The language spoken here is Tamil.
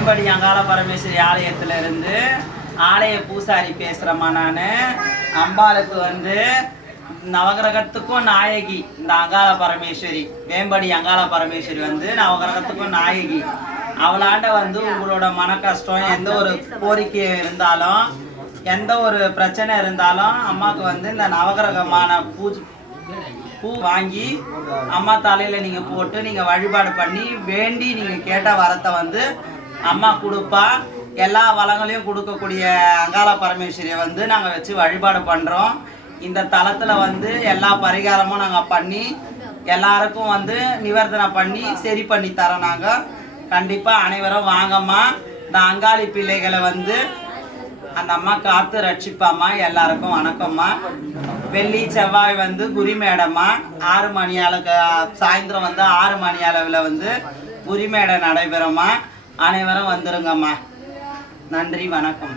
வேம்படி அங்காள பரமேஸ்வரி ஆலயத்திலிருந்து ஆலய பூசாரி பேசுகிறேம்மா. நான் அம்பாளுக்கு நவகிரகத்துக்கும் நாயகி இந்த அங்காள பரமேஸ்வரி. வேம்படி அங்காள பரமேஸ்வரி நவகிரகத்துக்கும் நாயகி. அவளாண்ட உங்களோட மன கஷ்டம், எந்த ஒரு கோரிக்கை இருந்தாலும், எந்த ஒரு பிரச்சனை இருந்தாலும் அம்மாவுக்கு இந்த நவகிரகமான பூ வாங்கி அம்மா தலையில் நீங்கள் போட்டு நீங்கள் வழிபாடு பண்ணி வேண்டி நீங்கள் கேட்ட வரத்தை அம்மா கொடுப்பா. எல்லா வளங்களையும் கொடுக்கக்கூடிய அங்காள பரமேஸ்வரியை நாங்கள் வச்சு வழிபாடு பண்ணுறோம். இந்த தளத்தில் எல்லா பரிகாரமும் நாங்கள் பண்ணி எல்லாருக்கும் நிவர்த்தனை பண்ணி சரி பண்ணி தரோம். நாங்கள் கண்டிப்பாக அனைவரும் வாங்கம்மா. இந்த அங்காளி பிள்ளைகளை அந்த அம்மா காத்து ரட்சிப்பாம்மா. எல்லாருக்கும் வணக்கம்மா. வெள்ளி செவ்வாய் குறிமேடம்மா 6 மணி அளவுக்கு சாயந்தரம் 6 மணி அளவில் குறிமேடை நடைபெறும்மா. அனைவரும் வந்துருங்கம்மா. நன்றி, வணக்கம்.